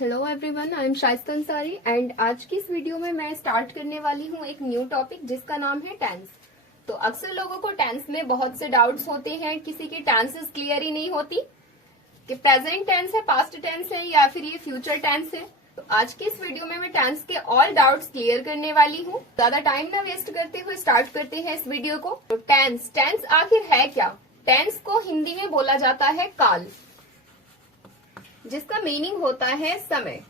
Hello everyone, I am Shaista Ansari and आज की इस वीडियो में मैं स्टार्ट करने वाली हूँ एक न्यू टॉपिक जिसका नाम है टेंस। तो अक्सर लोगों को टेंस में बहुत से डाउट्स होते हैं, किसी की टेंसेस क्लियर ही नहीं होती कि प्रेजेंट टेंस है, पास्ट टेंस है या फिर ये फ्यूचर टेंस है। तो आज की इस वीडियो में मैं टेंस के ऑल डाउट्स क्लियर करने वाली हूँ। ज्यादा टाइम ना वेस्ट करते हुए स्टार्ट करते हैं इस वीडियो को। तो टेंस आखिर है क्या? टेंस को हिंदी में बोला जाता है काल, जिसका मीनिंग होता है समय।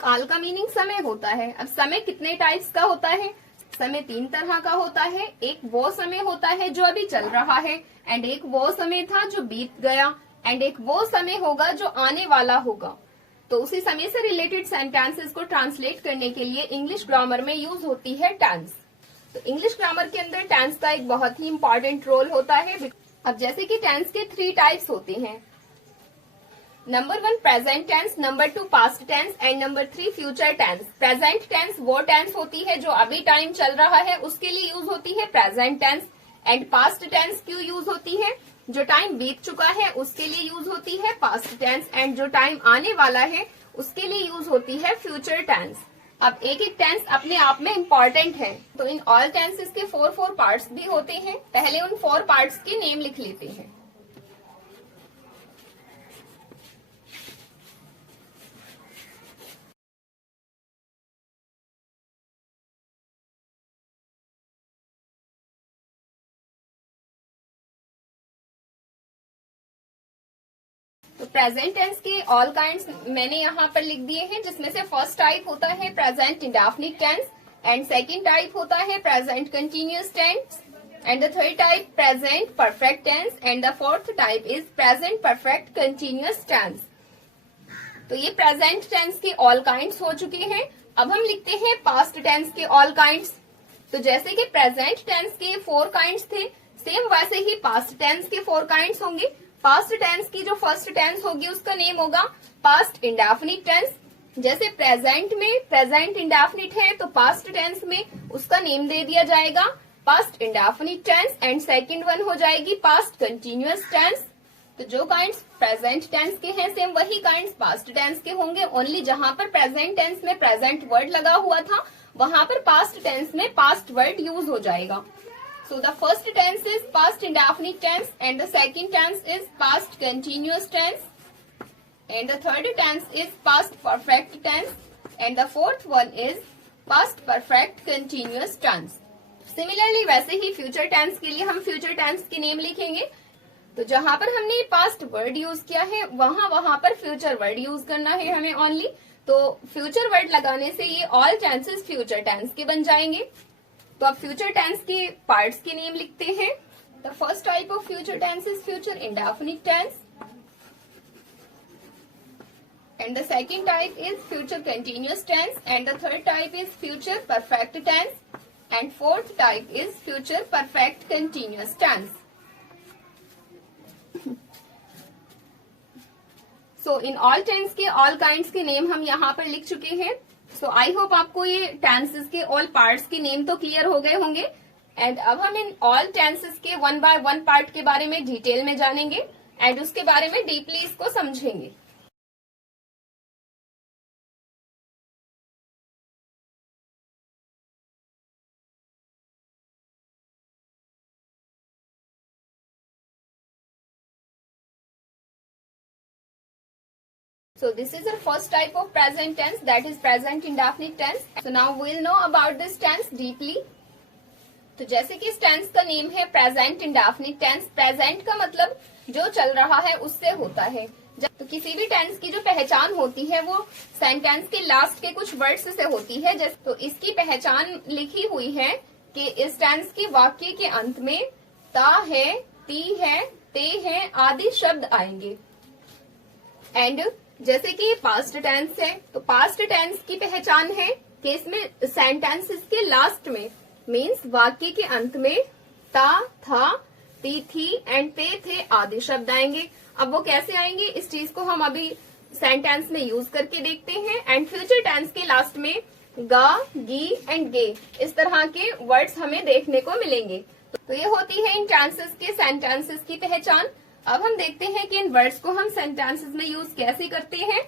काल का मीनिंग समय होता है। अब समय कितने टाइप्स का होता है? समय 3 तरह का होता है। एक वो समय होता है जो अभी चल रहा है, एंड एक वो समय था जो बीत गया, एंड एक वो समय होगा जो आने वाला होगा। तो उसी समय से रिलेटेड सेंटेंसेस को ट्रांसलेट करने के लिए इंग्लिश ग्रामर में यूज होती है टेंस। तो इंग्लिश ग्रामर के अंदर टेंस का एक बहुत ही इंपॉर्टेंट रोल होता है। अब जैसे कि टेंस के 3 टाइप्स होते हैं। Number 1 present tense, number 2 past tense and number 3 future tense. Present tense वो टेंस होती है जो अभी टाइम चल रहा है, उसके लिए यूज होती है present tense. And past tense क्यों यूज होती है? जो टाइम बीत चुका है उसके लिए यूज होती है पास्ट टेंस, एंड जो टाइम आने वाला है उसके लिए यूज होती है फ्यूचर टेंस। अब एक एक टेंस अपने आप में इम्पॉर्टेंट है। तो इन ऑल टेंसेस के 4 पार्ट्स भी होते हैं। पहले उन 4 पार्ट्स के नेम लिख लेते हैं। तो प्रेजेंट टेंस के ऑल काइंड्स मैंने यहाँ पर लिख दिए हैं, जिसमें से फर्स्ट टाइप होता है present indefinite tense, and second type होता है present continuous tense, and the third type present perfect tense, and the fourth type is present perfect continuous tense. तो ये प्रेजेंट टेंस के ऑल काइंड्स हो चुके हैं। अब हम लिखते हैं पास्ट टेंस के ऑल काइंड्स। तो जैसे कि प्रेजेंट टेंस के 4 काइंड्स थे, सेम वैसे ही पास्ट टेंस के 4 काइंड्स होंगे। पास्ट टेंस की जो फर्स्ट टेंस होगी उसका नेम होगा पास्ट इंडेफिनिट टेंस। जैसे प्रेजेंट में प्रेजेंट इंडेफिनिट है तो पास्ट टेंस में उसका नेम दे दिया जाएगा past indefinite tense, and second one हो जाएगी पास्ट कंटिन्यूअस टेंस। तो जो काइंड्स प्रेजेंट टेंस के हैं सेम वही काइंड्स पास्ट टेंस के होंगे। ओनली जहां पर प्रेजेंट टेंस में प्रेजेंट वर्ड लगा हुआ था वहां पर पास्ट टेंस में पास्ट वर्ड यूज हो जाएगा। So the first tense is past indefinite tense, and the second tense is past continuous tense, and the third tense is past perfect tense, and the fourth one is past perfect continuous tense. Similarly वैसे ही future tense के लिए हम future tense के name लिखेंगे। तो जहां पर हमने पास्ट वर्ड यूज किया है वहां पर फ्यूचर वर्ड यूज करना है हमें ओनली। तो फ्यूचर वर्ड लगाने से ये ऑल टेंसेस फ्यूचर टेंस के बन जाएंगे। तो अब फ्यूचर टेंस के पार्ट्स के नेम लिखते हैं। The first type of future tense is future indefinite tense, and the second type is future continuous tense, and the third type is future perfect tense, and fourth type is future perfect continuous tense. So in all tense के all kinds के name हम यहाँ पर लिख चुके हैं। सो I hope आपको ये टेंसेस के ऑल पार्ट्स के नेम तो क्लियर हो गए होंगे। एंड अब हम इन ऑल टेंसेस के 1 बाय 1 पार्ट के बारे में डिटेल में जानेंगे एंड उसके बारे में डीपली इसको समझेंगे। So this is the first type of present tense, that is present indefinite tense. So now we'll know about this tense deeply. तो जैसे कि इस टेंस का नेम है प्रेजेंट इंडेफिनिट टेंस। प्रेजेंट का मतलब जो चल रहा है उससे होता है। तो किसी भी टेंस की जो पहचान होती है वो सेंटेंस के लास्ट के कुछ वर्ड्स से होती है। जैसे तो इसकी पहचान लिखी हुई है कि इस टेंस के वाक्य के अंत में ता है, ती है, ते है आदि शब्द आएंगे। एंड जैसे कि पास्ट टेंस है तो पास्ट टेंस की पहचान है कि इसमें सेंटेंसेस के लास्ट में मीन्स वाक्य के अंत में ता, था, ती, थी एंड ते, थे आदि शब्द आएंगे। अब वो कैसे आएंगे इस चीज को हम अभी सेंटेंस में यूज करके देखते हैं। एंड फ्यूचर टेंस के लास्ट में गा, गी एंड गे इस तरह के वर्ड्स हमें देखने को मिलेंगे। तो ये होती है इन टेंसेस के सेंटेंसेस की पहचान। अब हम देखते हैं कि इन वर्ड्स को हम सेंटेंसेस में यूज कैसे करते हैं।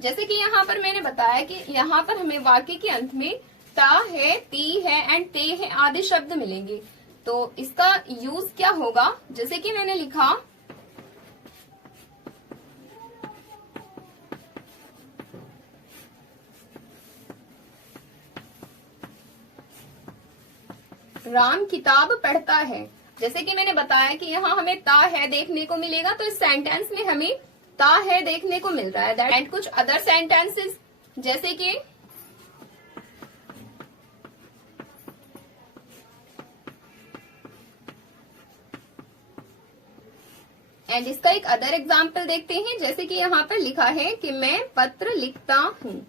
जैसे कि यहाँ पर मैंने बताया कि यहाँ पर हमें वाक्य के अंत में ता है, ती है एंड ते है आदि शब्द मिलेंगे। तो इसका यूज क्या होगा, जैसे कि मैंने लिखा राम किताब पढ़ता है। जैसे कि मैंने बताया कि यहाँ हमें ता है देखने को मिलेगा, तो इस सेंटेंस में हमें ता है देखने को मिल रहा है। एंड कुछ अदर सेंटेंसेस जैसे कि एंड इसका एक अदर एग्जाम्पल देखते हैं। जैसे कि यहाँ पर लिखा है कि मैं पत्र लिखता हूँ।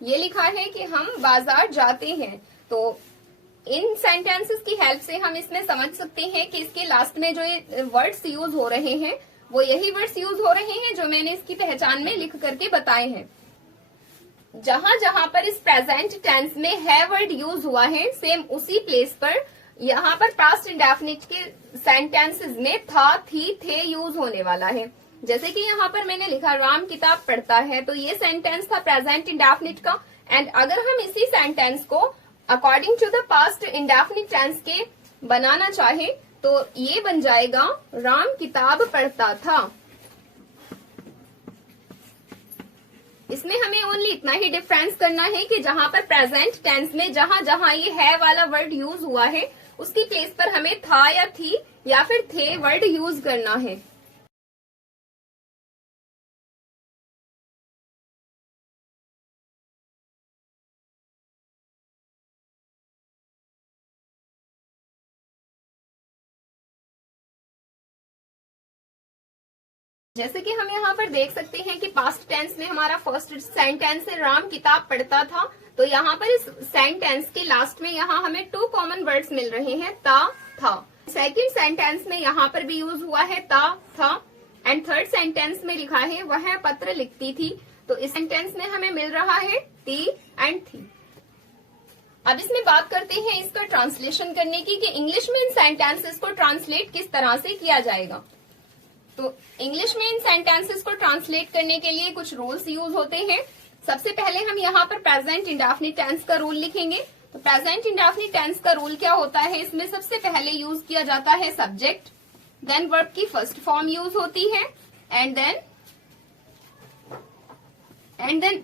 ये लिखा है कि हम बाजार जाते हैं। तो इन सेंटेंसेस की हेल्प से हम इसमें समझ सकते हैं कि इसके लास्ट में जो ये वर्ड्स यूज हो रहे हैं वो यही वर्ड्स यूज हो रहे हैं जो मैंने इसकी पहचान में लिख करके बताए हैं। जहां जहां पर इस प्रेजेंट टेंस में है वर्ड यूज हुआ है, सेम उसी प्लेस पर यहाँ पर पास्ट इंडेफिनिट के सेंटेंसेस में था, थी, थे यूज होने वाला है। जैसे कि यहाँ पर मैंने लिखा राम किताब पढ़ता है, तो ये सेंटेंस था प्रेजेंट इंडेफिनिट का। एंड अगर हम इसी सेंटेंस को according to the past indefinite tense के बनाना चाहे तो ये बन जाएगा राम किताब पढ़ता था। इसमें हमें ओनली इतना ही डिफरेंस करना है कि जहां पर प्रेजेंट टेंस में जहां जहां ये है वाला वर्ड यूज हुआ है उसकी प्लेस पर हमें था या थी या फिर थे वर्ड यूज करना है। जैसे कि हम यहाँ पर देख सकते हैं कि पास्ट टेंस में हमारा फर्स्ट सेंटेंस है राम किताब पढ़ता था। तो यहाँ पर इस सेंटेंस के लास्ट में यहाँ हमें 2 कॉमन वर्ड्स मिल रहे हैं, ता, था। सेकंड सेंटेंस में यहाँ पर भी यूज हुआ है ता, था। एंड थर्ड सेंटेंस में लिखा है वह पत्र लिखती थी। तो इस सेंटेंस में हमें मिल रहा है ती एंड थी। अब इसमें बात करते हैं इसका ट्रांसलेशन करने की कि इंग्लिश में इन सेंटेंसेस को ट्रांसलेट किस तरह से किया जाएगा। तो इंग्लिश में इन सेंटेंसेस को ट्रांसलेट करने के लिए कुछ रूल्स यूज होते हैं। सबसे पहले हम यहाँ पर प्रेजेंट इंडेफिनिट टेंस का रूल लिखेंगे। तो प्रेजेंट इंडेफिनिट टेंस का रूल क्या होता है, इसमें सबसे पहले यूज किया जाता है सब्जेक्ट, देन वर्ब की फर्स्ट फॉर्म यूज होती है एंड देन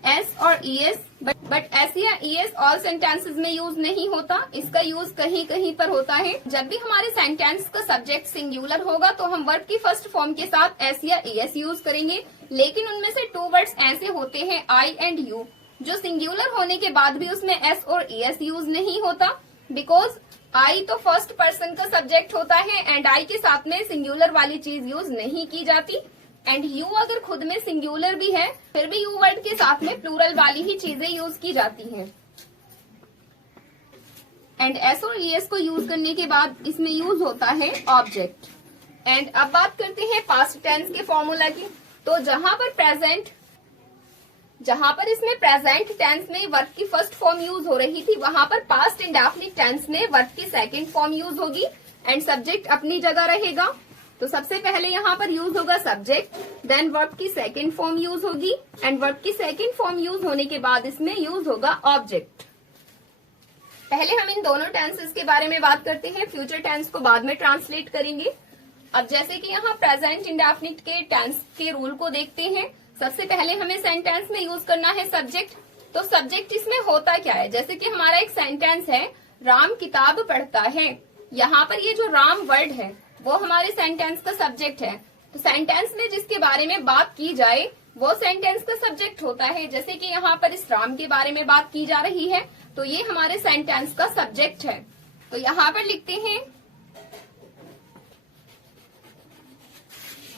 एस और ईएस। बट एस या ईएस ऑल सेंटेंसेस में यूज नहीं होता, इसका यूज कहीं कहीं पर होता है। जब भी हमारे सेंटेंस का सब्जेक्ट सिंगुलर होगा तो हम वर्ब की फर्स्ट फॉर्म के साथ एस या ईएस यूज करेंगे। लेकिन उनमें से 2 वर्ड्स ऐसे होते हैं आई एंड यू, जो सिंगुलर होने के बाद भी उसमें एस और ईएस यूज नहीं होता, बिकॉज आई तो फर्स्ट पर्सन का सब्जेक्ट होता है एंड आई के साथ में सिंगुलर वाली चीज यूज नहीं की जाती। एंड यू अगर खुद में सिंगुलर भी है फिर भी यू वर्ड के साथ में प्लूरल वाली ही चीजें यूज की जाती हैं। एंड एस और ईएस को यूज करने के बाद इसमें यूज होता है ऑब्जेक्ट। एंड अब बात करते हैं पास्ट टेंस के फॉर्मूला की। तो जहां पर इसमें प्रेजेंट टेंस में वर्ब की फर्स्ट फॉर्म यूज हो रही थी वहां पर पास्ट इंडेफिनिट टेंस में वर्ब की सेकंड फॉर्म यूज होगी एंड सब्जेक्ट अपनी जगह रहेगा। तो सबसे पहले यहाँ पर यूज होगा सब्जेक्ट, देन वर्ब की सेकंड फॉर्म यूज होगी एंड वर्ब की सेकंड फॉर्म यूज होने के बाद इसमें यूज होगा ऑब्जेक्ट। पहले हम इन दोनों टेंसेस के बारे में बात करते हैं, फ्यूचर टेंस को बाद में ट्रांसलेट करेंगे। अब जैसे कि यहाँ प्रेजेंट इंडेफिनिट के टेंस के रूल को देखते हैं। सबसे पहले हमें सेंटेंस में यूज करना है सब्जेक्ट। तो सब्जेक्ट इसमें होता क्या है, जैसे कि हमारा एक सेंटेंस है राम किताब पढ़ता है, यहाँ पर ये जो राम वर्ड है वो हमारे सेंटेंस का सब्जेक्ट है। तो सेंटेंस में जिसके बारे में बात की जाए वो सेंटेंस का सब्जेक्ट होता है। जैसे कि यहाँ पर इस राम के बारे में बात की जा रही है तो ये हमारे सेंटेंस का सब्जेक्ट है। तो यहाँ पर लिखते हैं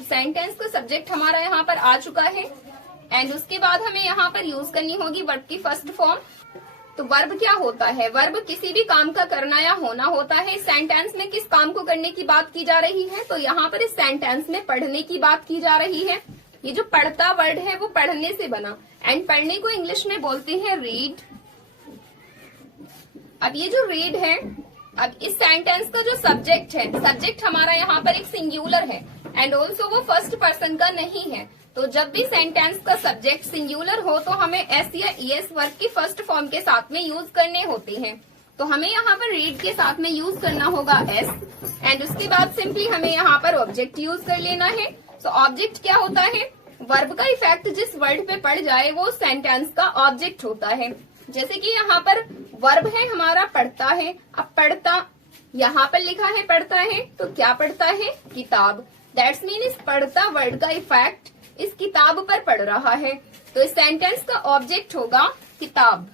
सेंटेंस का सब्जेक्ट हमारा यहाँ पर आ चुका है एंड उसके बाद हमें यहाँ पर यूज करनी होगी वर्ब की फर्स्ट फॉर्म। तो वर्ब क्या होता है, वर्ब किसी भी काम का करना या होना होता है। इस सेंटेंस में किस काम को करने की बात की जा रही है, तो यहाँ पर इस सेंटेंस में पढ़ने की बात की जा रही है। ये जो पढ़ता वर्ड है वो पढ़ने से बना एंड पढ़ने को इंग्लिश में बोलते हैं रीड। अब ये जो रीड है, अब इस सेंटेंस का जो सब्जेक्ट है, सब्जेक्ट हमारा यहाँ पर एक सिंगुलर है एंड ऑल्सो वो फर्स्ट पर्सन का नहीं है। तो जब भी सेंटेंस का सब्जेक्ट सिंगुलर हो तो हमें एस या ईएस वर्ब की फर्स्ट फॉर्म के साथ में यूज करने होते हैं। तो हमें यहाँ पर रीड के साथ में यूज करना होगा एस एंड उसके बाद सिंपली हमें यहाँ पर ऑब्जेक्ट यूज कर लेना है। तो ऑब्जेक्ट क्या होता है? वर्ब का इफेक्ट जिस वर्ड पे पड़ जाए वो सेंटेंस का ऑब्जेक्ट होता है। जैसे कि यहाँ पर वर्ब है हमारा पढ़ता है, अब पढ़ता यहाँ पर लिखा है पढ़ता है, तो क्या पढ़ता है? किताब। दैट्स मीन इस पढ़ता वर्ड का इफेक्ट इस किताब पर पड़ रहा है, तो इस सेंटेंस का ऑब्जेक्ट होगा किताब।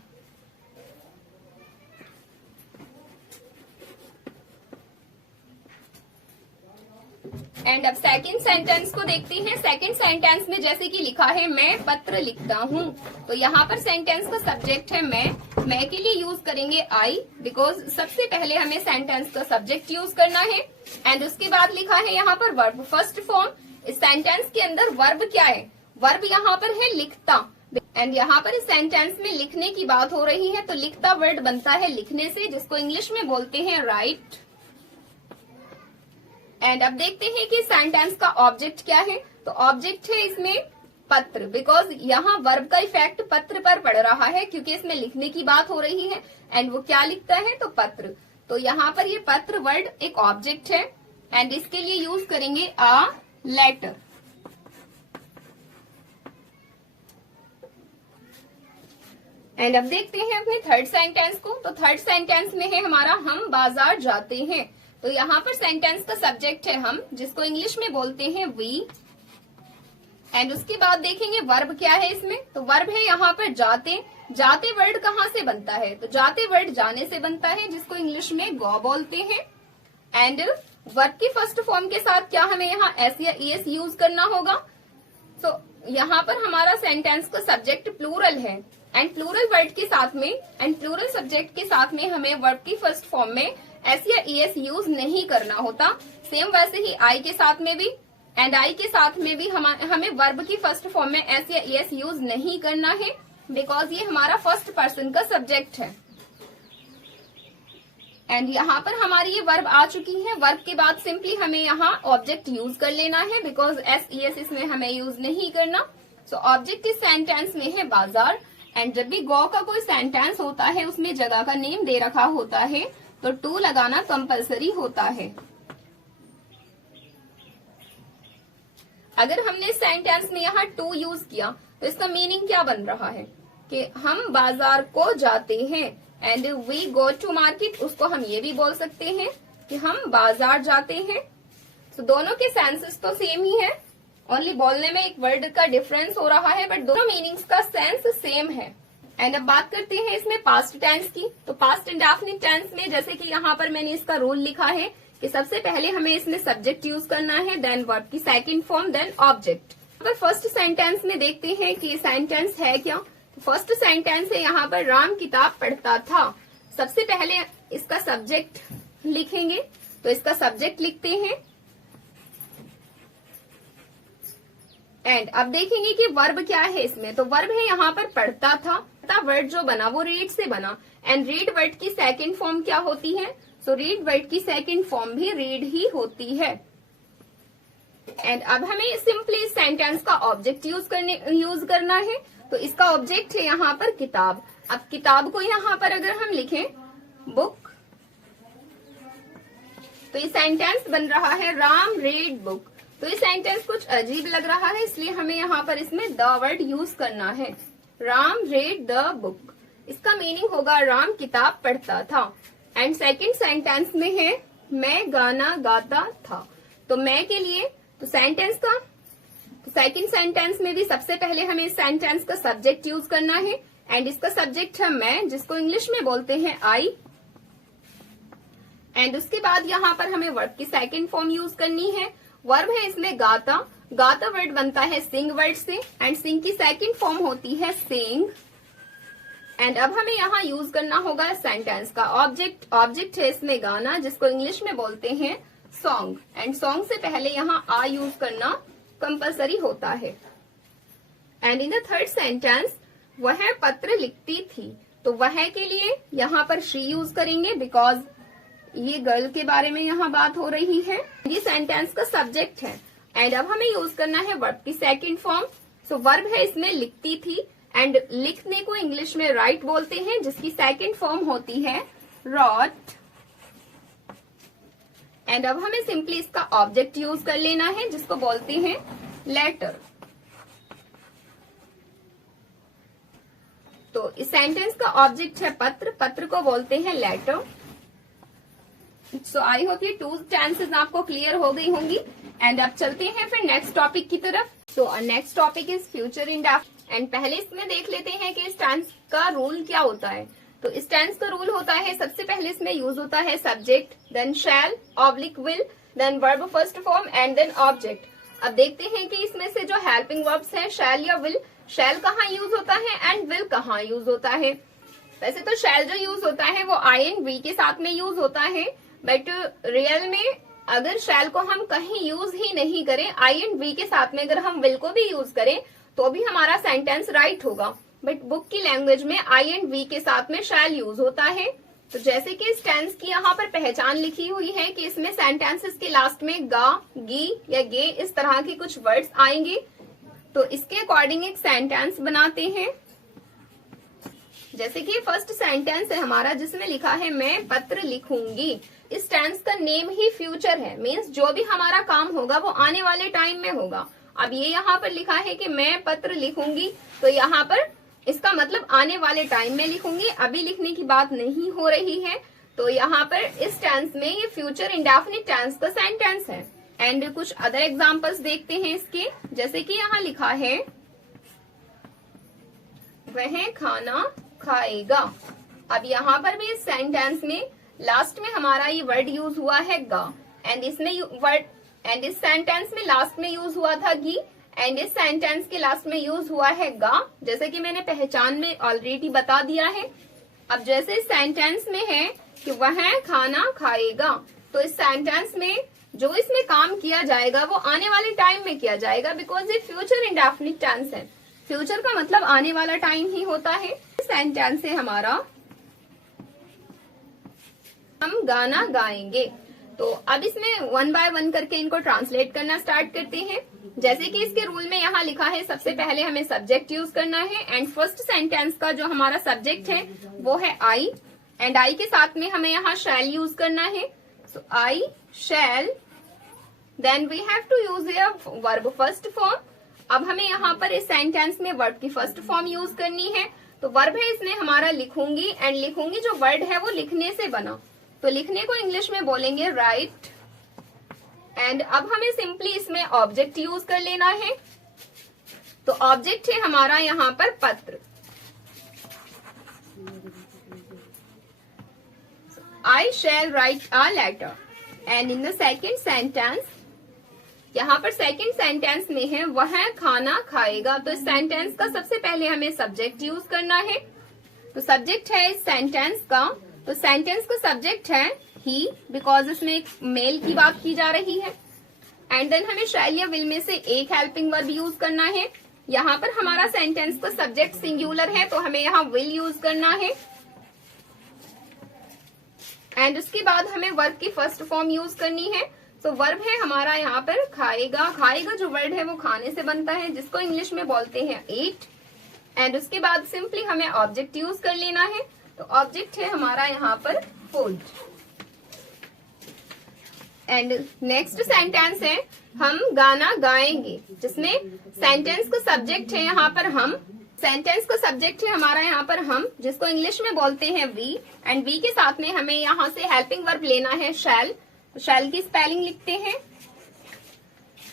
एंड अब सेकंड सेंटेंस को देखते हैं। सेकंड सेंटेंस में जैसे कि लिखा है मैं पत्र लिखता हूँ, तो यहाँ पर सेंटेंस का सब्जेक्ट है मैं के लिए यूज करेंगे आई, बिकॉज सबसे पहले हमें सेंटेंस का सब्जेक्ट यूज करना है। एंड उसके बाद लिखा है यहाँ पर वर्ब फर्स्ट फॉर्म। इस सेंटेंस के अंदर वर्ब क्या है? वर्ब यहाँ पर है लिखता, एंड यहाँ पर इस सेंटेंस में लिखने की बात हो रही है, तो लिखता वर्ड बनता है लिखने से, जिसको इंग्लिश में बोलते हैं राइट। एंड अब देखते हैं कि सेंटेंस का ऑब्जेक्ट क्या है। तो ऑब्जेक्ट है इसमें पत्र, बिकॉज यहाँ वर्ब का इफेक्ट पत्र पर पड़ रहा है क्योंकि इसमें लिखने की बात हो रही है एंड वो क्या लिखता है? तो पत्र। तो यहाँ पर ये पत्र वर्ड एक ऑब्जेक्ट है एंड इसके लिए यूज करेंगे अ लेटर। एंड अब देखते हैं अपने थर्ड सेंटेंस को। तो थर्ड सेंटेंस में है हमारा हम बाजार जाते हैं, तो यहाँ पर सेंटेंस का सब्जेक्ट है हम, जिसको इंग्लिश में बोलते हैं वी। एंड उसके बाद देखेंगे वर्ब क्या है इसमें। तो वर्ब है यहाँ पर जाते। जाते वर्ड कहाँ से बनता है? तो जाते वर्ड जाने से बनता है, जिसको इंग्लिश में गो बोलते हैं। एंड वर्ब की फर्स्ट फॉर्म के साथ क्या हमें यहाँ एस या ईएस यूज करना होगा? तो यहाँ पर हमारा सेंटेंस का सब्जेक्ट प्लूरल है एंड प्लूरल वर्ड के साथ में एंड प्लूरल सब्जेक्ट के साथ में हमें वर्ब की फर्स्ट फॉर्म में एस या ईएस यूज नहीं करना होता। सेम वैसे ही आई के साथ में भी एंड आई के साथ में भी हमें वर्ब की फर्स्ट फॉर्म में एस या ईएस यूज नहीं करना है, बिकॉज ये हमारा फर्स्ट पर्सन का सब्जेक्ट है। एंड यहाँ पर हमारी ये वर्ब आ चुकी है। वर्ब के बाद सिंपली हमें यहाँ ऑब्जेक्ट यूज कर लेना है, बिकॉज एस ईएस इसमें हमें यूज नहीं करना। सो ऑब्जेक्ट इस सेंटेंस में है बाजार। एंड जब भी गो का कोई सेंटेंस होता है उसमें जगह का नेम दे रखा होता है, तो टू लगाना कंपलसरी होता है। अगर हमने सेंटेंस में यहाँ टू यूज किया तो इसका मीनिंग क्या बन रहा है कि हम बाजार को जाते हैं and we go to market. उसको हम ये भी बोल सकते हैं कि हम बाजार जाते हैं। तो दोनों के सेंसेस तो सेम ही है, ओनली बोलने में एक वर्ड का डिफरेंस हो रहा है, बट दोनों मीनिंग्स का सेंस सेम है। एंड अब बात करते हैं इसमें पास्ट टेंस की। तो पास्ट इंडेफिनिट टेंस में जैसे कि यहाँ पर मैंने इसका रूल लिखा है कि सबसे पहले हमें इसमें सब्जेक्ट यूज करना है, देन वर्ब की सेकंड फॉर्म, देन ऑब्जेक्ट। अगर फर्स्ट सेंटेंस में देखते हैं कि सेंटेंस है क्या। तो फर्स्ट सेंटेंस है यहाँ पर राम किताब पढ़ता था। सबसे पहले इसका सब्जेक्ट लिखेंगे, तो इसका सब्जेक्ट लिखते हैं। एंड अब देखेंगे कि वर्ब क्या है इसमें। तो वर्ब है यहाँ पर पढ़ता था, वर्ड जो बना वो रीड से बना एंड रीड वर्ड की सेकंड फॉर्म क्या होती है? सो रीड वर्ड की सेकंड फॉर्म भी रीड ही होती है। एंड अब हमें सिंपली सेंटेंस का ऑब्जेक्ट यूज करना है। तो इसका ऑब्जेक्ट है यहाँ पर किताब। अब किताब को यहाँ पर अगर हम लिखें बुक, तो ये सेंटेंस बन रहा है राम रीड बुक। तो ये सेंटेंस कुछ अजीब लग रहा है, इसलिए हमें यहाँ पर इसमें द वर्ड यूज करना है। राम रेड द बुक, इसका मीनिंग होगा राम किताब पढ़ता था। एंड सेकंड सेंटेंस में है मैं गाना गाता था। तो मैं के लिए तो सेंटेंस का सेकंड सेंटेंस में भी सबसे पहले हमें इस सेंटेंस का सब्जेक्ट यूज करना है एंड इसका सब्जेक्ट है मैं, जिसको इंग्लिश में बोलते हैं आई। एंड उसके बाद यहाँ पर हमें वर्ब की सेकंड फॉर्म यूज करनी है। वर्ब है इसमें गाता। गाता वर्ड बनता है सिंग वर्ड से एंड सिंग की सेकंड फॉर्म होती है सिंग। एंड अब हमें यहाँ यूज करना होगा सेंटेंस का ऑब्जेक्ट। ऑब्जेक्ट है इसमें गाना, जिसको इंग्लिश में बोलते हैं सॉन्ग। एंड सॉन्ग से पहले यहाँ आ यूज करना कंपलसरी होता है। And in the third sentence वह पत्र लिखती थी। तो वह के लिए यहाँ पर शी यूज करेंगे बिकॉज ये गर्ल के बारे में यहाँ बात हो रही है। ये सेंटेंस का सब्जेक्ट है एंड अब हमें यूज करना है वर्ब की सेकंड फॉर्म। सो वर्ब है इसमें लिखती थी एंड लिखने को इंग्लिश में राइट बोलते हैं, जिसकी सेकंड फॉर्म होती है रॉट। एंड अब हमें सिंपली इसका ऑब्जेक्ट यूज कर लेना है जिसको बोलते हैं लेटर। तो इस सेंटेंस का ऑब्जेक्ट है पत्र, पत्र को बोलते हैं लेटर। सो आई होप ये 2 टेंसेस आपको क्लियर हो गई होंगी एंड अब चलते हैं फिर नेक्स्ट टॉपिक की तरफ। So next topic is future indefinite and पहले इसमें देख लेते हैं कि इस टेंस का रूल क्या होता है। तो इस टेंस का रूल होता है, सबसे पहले इसमें यूज होता है subject, then shall, oblique will, then verb first form and then object. अब देखते हैं कि इसमें से जो हेल्पिंग वर्ब्स है शैल या विल, शैल कहाँ यूज होता है एंड विल कहाँ यूज होता है। वैसे तो शैल जो यूज होता है वो आई एंड वी के साथ में यूज होता है, बट रियल में अगर शैल को हम कहीं यूज ही नहीं करें, आई एंड वी के साथ में अगर हम विल को भी यूज करें तो भी हमारा सेंटेंस राइट होगा। बट बुक की लैंग्वेज में आई एंड वी के साथ में शैल यूज होता है। तो जैसे कि इस टेंस की यहाँ पर पहचान लिखी हुई है कि इसमें सेंटेंसेस के लास्ट में गा, गी या गे इस तरह के कुछ वर्ड्स आएंगे, तो इसके अकॉर्डिंग एक सेंटेंस बनाते हैं। जैसे कि फर्स्ट सेंटेंस है हमारा जिसमें लिखा है मैं पत्र लिखूंगी। इस टेंस का नेम ही फ्यूचर है, मीन्स जो भी हमारा काम होगा वो आने वाले टाइम में होगा। अब ये यहाँ पर लिखा है कि मैं पत्र लिखूंगी, तो यहाँ पर इसका मतलब आने वाले टाइम में लिखूंगी, अभी लिखने की बात नहीं हो रही है। तो यहाँ पर इस टेंस में ये फ्यूचर इंडेफिनिट टेंस का सेंटेंस है। एंड कुछ अदर एग्जांपल्स देखते हैं इसके, जैसे कि यहाँ लिखा है वह खाना खाएगा। अब यहाँ पर भी इस सेंटेंस में लास्ट में हमारा ये वर्ड यूज हुआ है गा, एंड इसमें वर्ड एंड इस सेंटेंस में लास्ट में यूज हुआ था गी, एंड इस सेंटेंस के लास्ट में यूज हुआ है गा, जैसे कि मैंने पहचान में ऑलरेडी बता दिया है। अब जैसे इस सेंटेंस में है कि वह खाना खाएगा, तो इस सेंटेंस में जो इसमें काम किया जाएगा वो आने वाले टाइम में किया जाएगा, बिकॉज ये फ्यूचर इंडेफिनिट टेंस है। फ्यूचर का मतलब आने वाला टाइम ही होता है। सेंटेंस है हमारा हम गाना गाएंगे। तो अब इसमें 1 बाय 1 करके इनको ट्रांसलेट करना स्टार्ट करते हैं। जैसे कि इसके रूल में यहाँ लिखा है सबसे पहले हमें सब्जेक्ट यूज करना है, एंड फर्स्ट सेंटेंस का जो हमारा सब्जेक्ट है वो है आई, एंड आई के साथ में हमें यहाँ शैल यूज करना है। So I shall, then we have to use a verb first form. अब हमें यहाँ पर इस सेंटेंस में वर्ब की फर्स्ट फॉर्म यूज करनी है। तो वर्ब है इसमें हमारा लिखूंगी, एंड लिखूंगी जो वर्ड है वो लिखने से बना, तो लिखने को इंग्लिश में बोलेंगे राइट। एंड अब हमें सिंपली इसमें ऑब्जेक्ट यूज कर लेना है। तो ऑब्जेक्ट है हमारा यहाँ पर पत्र। I shall write a letter. And in the second sentence, यहाँ पर सेकेंड सेंटेंस में है वह खाना खाएगा। तो इस सेंटेंस का सबसे पहले हमें सब्जेक्ट यूज करना है। तो सब्जेक्ट है इस सेंटेंस का, तो सेंटेंस का सब्जेक्ट है ही, बिकॉज इसमें एक मेल की बात की जा रही है। एंड देन हमें शैल या विल में से एक हेल्पिंग वर्ब यूज करना है। यहाँ पर हमारा सेंटेंस का सब्जेक्ट सिंगुलर है, तो हमें यहाँ विल यूज करना है। एंड उसके बाद हमें वर्ब की फर्स्ट फॉर्म यूज करनी है। तो वर्ब है हमारा यहाँ पर खाएगा। खाएगा जो वर्ड है वो खाने से बनता है, जिसको इंग्लिश में बोलते हैं ईट। एंड उसके बाद सिंपली हमें ऑब्जेक्ट यूज कर लेना है। तो ऑब्जेक्ट है हमारा यहाँ पर फूड। एंड नेक्स्ट सेंटेंस है हम गाना गाएंगे, जिसमें सेंटेंस का सब्जेक्ट है यहाँ पर हम। सेंटेंस का सब्जेक्ट है हमारा यहाँ पर हम, जिसको इंग्लिश में बोलते हैं वी। एंड वी के साथ में हमें यहाँ से हेल्पिंग वर्ब लेना है शैल। शैल की स्पेलिंग लिखते हैं।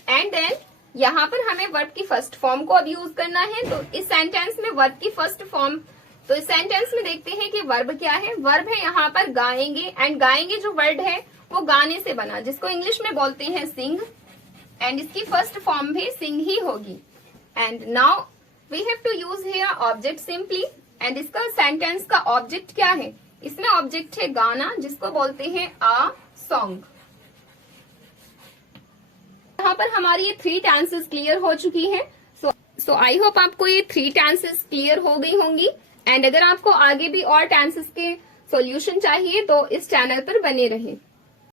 एंड देन यहाँ पर हमें वर्ब की फर्स्ट फॉर्म को अब यूज करना है। तो इस सेंटेंस में वर्ब की फर्स्ट फॉर्म, तो इस सेंटेंस में देखते हैं कि वर्ब क्या है। वर्ब है यहाँ पर गाएंगे, एंड गाएंगे जो वर्ड है वो गाने से बना, जिसको इंग्लिश में बोलते हैं सिंग। एंड इसकी फर्स्ट फॉर्म भी सिंग ही होगी। And now we have to use here object simply. And इसका सेंटेंस का ऑब्जेक्ट क्या है, इसमें ऑब्जेक्ट है गाना, जिसको बोलते हैं आ सॉन्ग। यहाँ पर हमारी ये 3 टेंसेस क्लियर हो चुकी हैं। सो आई होप आपको ये 3 टेंसेस क्लियर हो गई होंगी। एंड अगर आपको आगे भी और टेंसेस के सॉल्यूशन चाहिए तो इस चैनल पर बने रहें।